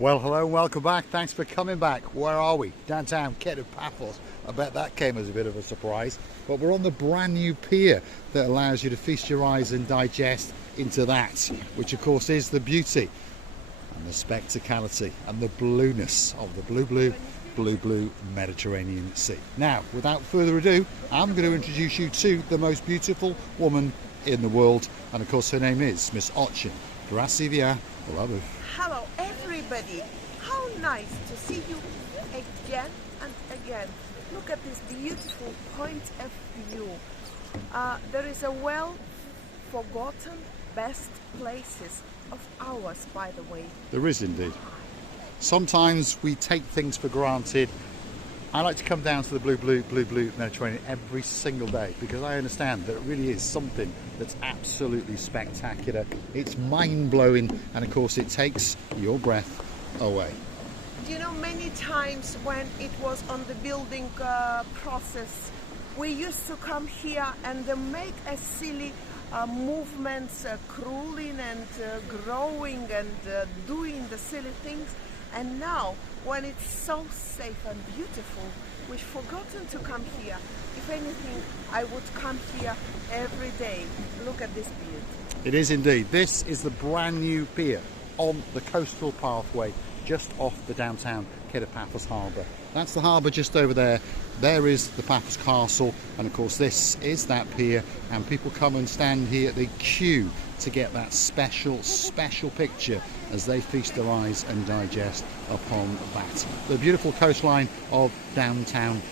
Well, hello and welcome back. Thanks for coming back. Where are we? Downtown Paphos. I bet that came as a bit of a surprise. But we're on the brand new pier that allows you to feast your eyes and digest into that, which of course is the beauty and the spectacality and the blueness of the blue Mediterranean Sea. Now, without further ado, I'm going to introduce you to the most beautiful woman in the world, and of course her name is Miss Ochin. Grazie Hello everybody, how nice to see you again and again. Look at this beautiful point of view. There is a well-forgotten best places of ours, by the way. There is indeed. Sometimes we take things for granted. I like to come down to the blue Mediterranean every single day because I understand that it really is something that's absolutely spectacular. It's mind-blowing, and of course it takes your breath away. You know, many times when it was on the building process, we used to come here and make a silly movements, crawling and growing and doing the silly things. And now, when it's so safe and beautiful, we've forgotten to come here. If anything, I would come here every day. Look at this beauty. It is indeed. This is the brand new pier on the coastal pathway just off the downtown Paphos Harbour. That's the harbour just over there. There is the Paphos Castle, and of course this is that pier, and people come and stand here. They queue to get that special picture as they feast their eyes and digest upon that. The beautiful coastline of downtown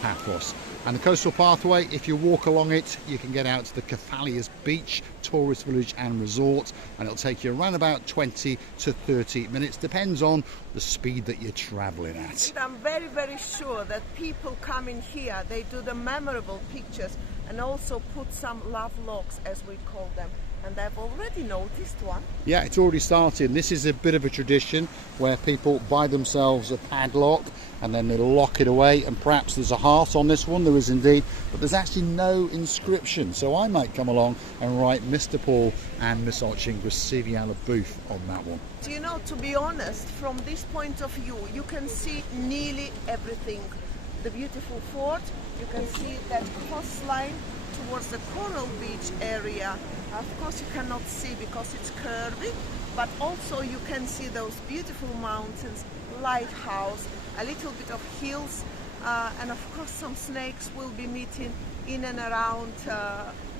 Paphos. And the coastal pathway, if you walk along it, you can get out to the Cephalias Beach tourist village and resort, and it'll take you around about 20 to 30 minutes, depends on the speed that you're traveling at. And I'm very sure that people come in here, they do the memorable pictures and also put some love locks, as we call them. And I've already noticed one. Yeah, it's already started. This is a bit of a tradition where people buy themselves a padlock and then they lock it away, and perhaps there's a heart on this one. There is indeed, but there's actually no inscription, so I might come along and write Mr. Paul and Miss Ochin Grazie alla Booth on that one. Do you know, to be honest, from this point of view you can see nearly everything. The beautiful fort, you can see that coastline towards the Coral Beach area. Of course you cannot see because it's curvy, but also you can see those beautiful mountains, lighthouse, a little bit of hills, and of course some snakes will be meeting in and around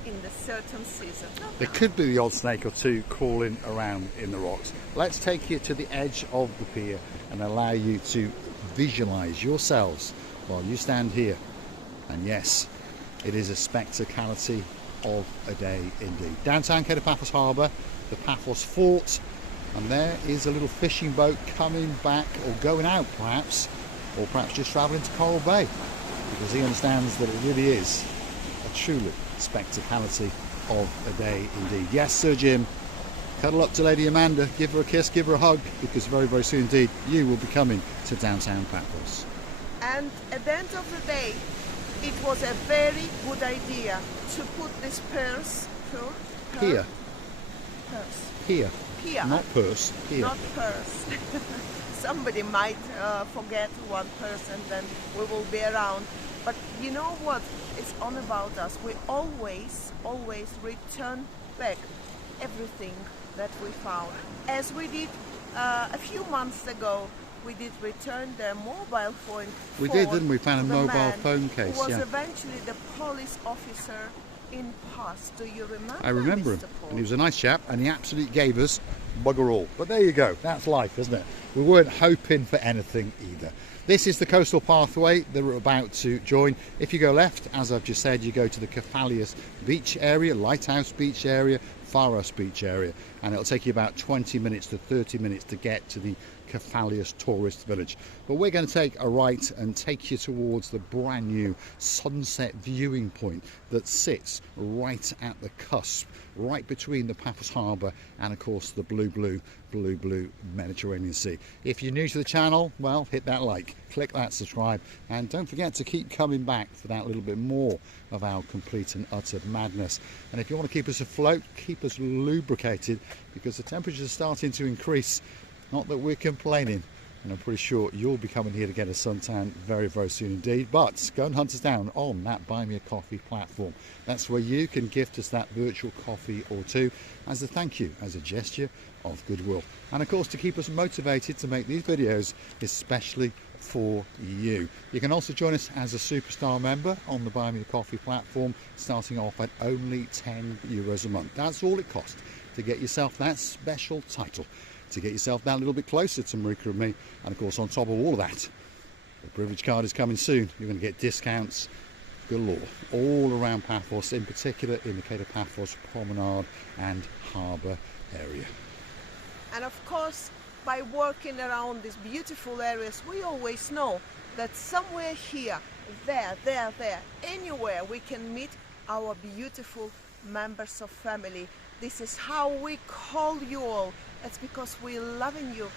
in the certain season. There could be the odd snake or two crawling around in the rocks. Let's take you to the edge of the pier and allow you to visualize yourselves while you stand here. And yes, it is a spectacality of a day indeed. Downtown Paphos Harbour, the Paphos Fort, and there is a little fishing boat coming back or going out perhaps, or perhaps just travelling to Coral Bay, because he understands that it really is a truly spectacality of a day indeed. Yes, Sir Jim, cuddle up to Lady Amanda, give her a kiss, give her a hug, because very soon indeed you will be coming to downtown Paphos. And at the end of the day, it was a very good idea to put this Pier. Not purse. Pier. Not purse. Somebody might forget one person, then we will be around. But you know what is on about us? We always return back everything that we found. As we did a few months ago, we did return their mobile phone. We did, didn't we? Found a mobile phone case. Who was eventually the police officer in Paris. Do you remember? I remember him, Paul? and he was a nice chap, and he absolutely gave us bugger all. But there you go, that's life, isn't it? We weren't hoping for anything either. This is the coastal pathway that we're about to join. If you go left, as I've just said, you go to the Cephalias Beach area, Lighthouse Beach area, Pharos Beach area, and it'll take you about 20 minutes to 30 minutes to get to the Cephalias tourist village. But we're going to take a right and take you towards the brand new sunset viewing point that sits right at the cusp, right between the Paphos Harbour and of course the blue Mediterranean Sea. If you're new to the channel, well, hit that like, click that subscribe, and don't forget to keep coming back for that little bit more of our complete and utter madness. And if you want to keep us afloat, keep us lubricated, because the temperatures are starting to increase, Not that we're complaining, and I'm pretty sure you'll be coming here to get a suntan very, very soon indeed. But go and hunt us down on that Buy Me a Coffee platform. That's where you can gift us that virtual coffee or two as a thank you, as a gesture of goodwill. And of course, to keep us motivated to make these videos, especially for you. You can also join us as a superstar member on the Buy Me a Coffee platform, starting off at only €10 a month. That's all it costs to get yourself that special title, to get yourself that little bit closer to Marika and me. And of course, on top of all of that, the privilege card is coming soon. You're going to get discounts galore all around Paphos, in particular in the Cape of Paphos Promenade and Harbour area. And of course, by working around these beautiful areas, we always know that somewhere here, there, anywhere we can meet our beautiful members of family. This is how we call you all. It's because we're loving you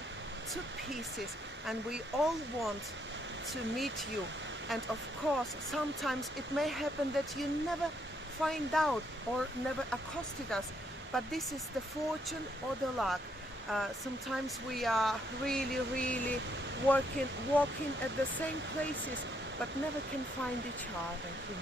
to pieces and we all want to meet you. And of course, sometimes it may happen that you never find out or never accosted us, but this is the fortune or the luck. Sometimes we are really walking at the same places, but never can find each other.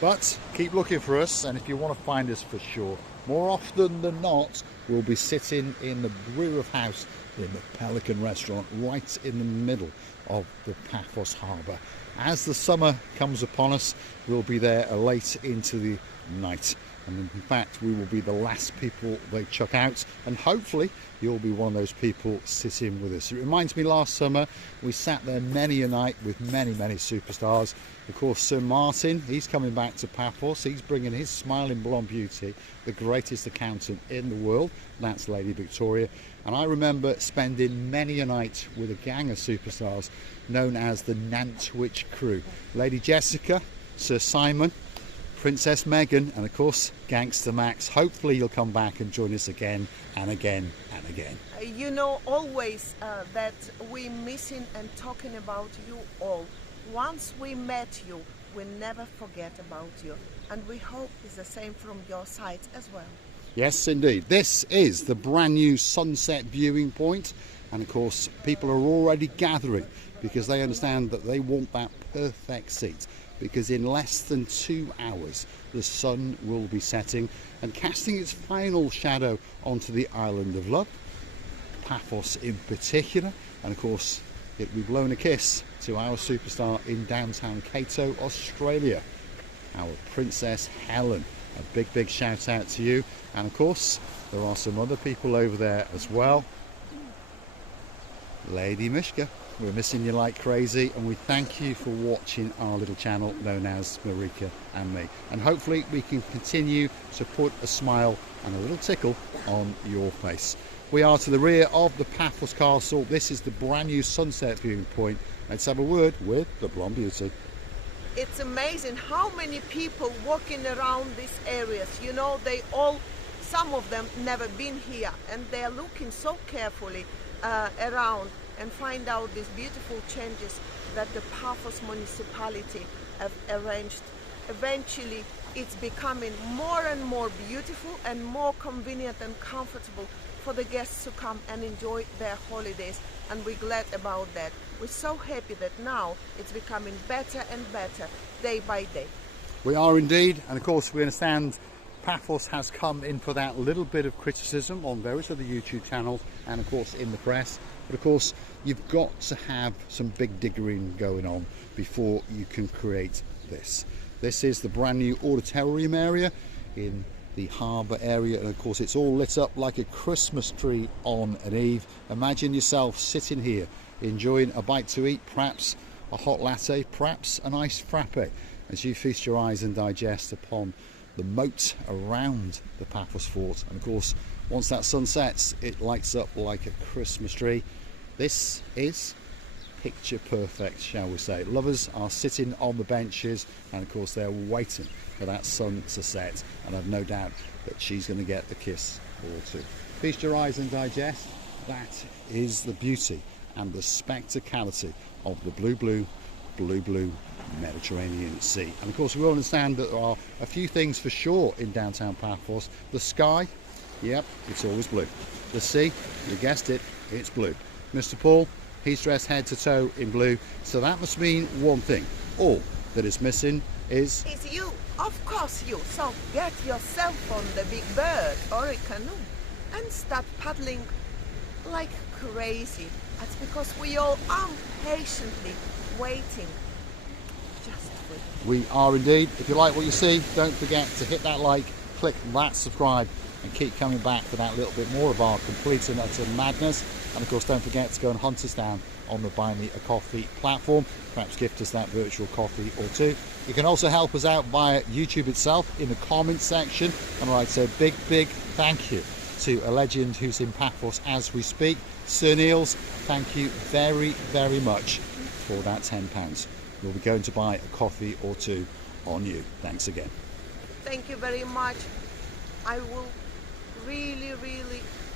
But keep looking for us, and if you want to find us for sure, more often than not, we'll be sitting in the rear of house in the Pelican restaurant, right in the middle of the Paphos Harbour. As the summer comes upon us, we'll be there late into the night. And in fact, we will be the last people they chuck out, and hopefully you'll be one of those people sitting with us. It reminds me, last summer we sat there many a night with many superstars. Of course, Sir Martin, he's coming back to Paphos. He's bringing his smiling blonde beauty, the greatest accountant in the world. That's Lady Victoria. And I remember spending many a night with a gang of superstars known as the Nantwich crew. Lady Jessica, Sir Simon, Princess Meghan, and of course Gangster Max. Hopefully you'll come back and join us again and again and again. You know always that we're missing and talking about you all. Once we met you, we never forget about you, and we hope it's the same from your side as well. Yes, indeed. This is the brand new sunset viewing point, and of course people are already gathering because they understand that they want that perfect seat, because in less than 2 hours the sun will be setting and casting its final shadow onto the island of love, Paphos in particular. And of course it will be blowing a kiss to our superstar in downtown Cato, Australia, our Princess Helen. A big shout out to you. And of course there are some other people over there as well. Lady Mishka, we're missing you like crazy, and we thank you for watching our little channel known as Marika and me. And hopefully we can continue to put a smile and a little tickle on your face. We are to the rear of the Paphos Castle. This is the brand new sunset viewing point. Let's have a word with the blonde beauty. It's amazing how many people walking around these areas. You know, some of them never been here, and they're looking so carefully around and find out these beautiful changes that the Paphos municipality have arranged. Eventually it's becoming more and more beautiful and more convenient and comfortable for the guests to come and enjoy their holidays, and we're glad about that. We're so happy that now it's becoming better and better day by day. We are indeed, and of course we understand Paphos has come in for that little bit of criticism on various other YouTube channels and of course in the press, but of course you've got to have some big diggering going on before you can create this. This is the brand new auditorium area in the harbour area, and of course it's all lit up like a Christmas tree on an eve. Imagine yourself sitting here enjoying a bite to eat, perhaps a hot latte, perhaps an iced frappe, as you feast your eyes and digest upon the moat around the Paphos fort. And of course once that sun sets, it lights up like a Christmas tree. This is picture perfect, shall we say. Lovers are sitting on the benches, and of course they're waiting for that sun to set, and I've no doubt that she's going to get the kiss or two. Feast your eyes and digest. That is the beauty and the spectacality of the blue Mediterranean Sea. And of course we all understand that there are a few things for sure in downtown Paphos. The sky Yep, it's always blue. The sea, you guessed it, it's blue. Mr. Paul, he's dressed head to toe in blue, so that must mean one thing. All that is missing is... It's you, of course you. So get yourself on the big bird or a canoe and start paddling like crazy. That's because we all are patiently waiting just for you. We are indeed. If you like what you see, don't forget to hit that like, click that subscribe, and keep coming back for that little bit more of our complete and utter madness. And of course, don't forget to go and hunt us down on the Buy Me a Coffee platform. Perhaps gift us that virtual coffee or two. You can also help us out via YouTube itself in the comments section. And I'd say big thank you to a legend who's in Paphos as we speak. Sir Niels, thank you very much for that £10. We'll be going to buy a coffee or two on you. Thanks again. Thank you very much. I will really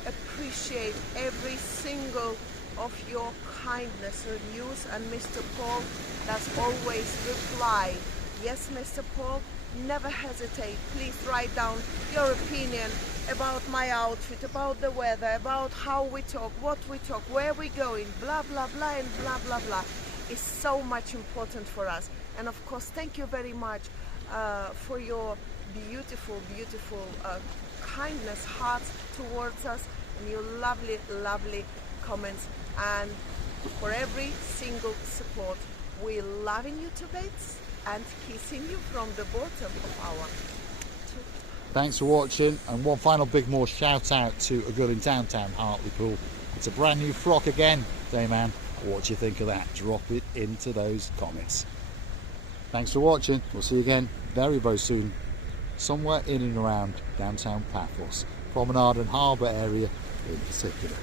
appreciate every single of your kindness reviews, and Mr. Paul does always reply. Yes, Mr. Paul, never hesitate. Please write down your opinion about my outfit, about the weather, about how we talk, what we talk, where we're going, blah blah and blah. It's so much important for us. And of course, thank you very much for your beautiful kindness hearts towards us, and your lovely comments, and for every single support. We're loving you to bits and kissing you from the bottom of our... Thanks for watching, and one final big more shout out to a girl in downtown Hartlepool. It's a brand new frock again, Dayman. What do you think of that? Drop it into those comments. Thanks for watching. We'll see you again very soon, somewhere in and around downtown Paphos, Promenade and Harbour area in particular.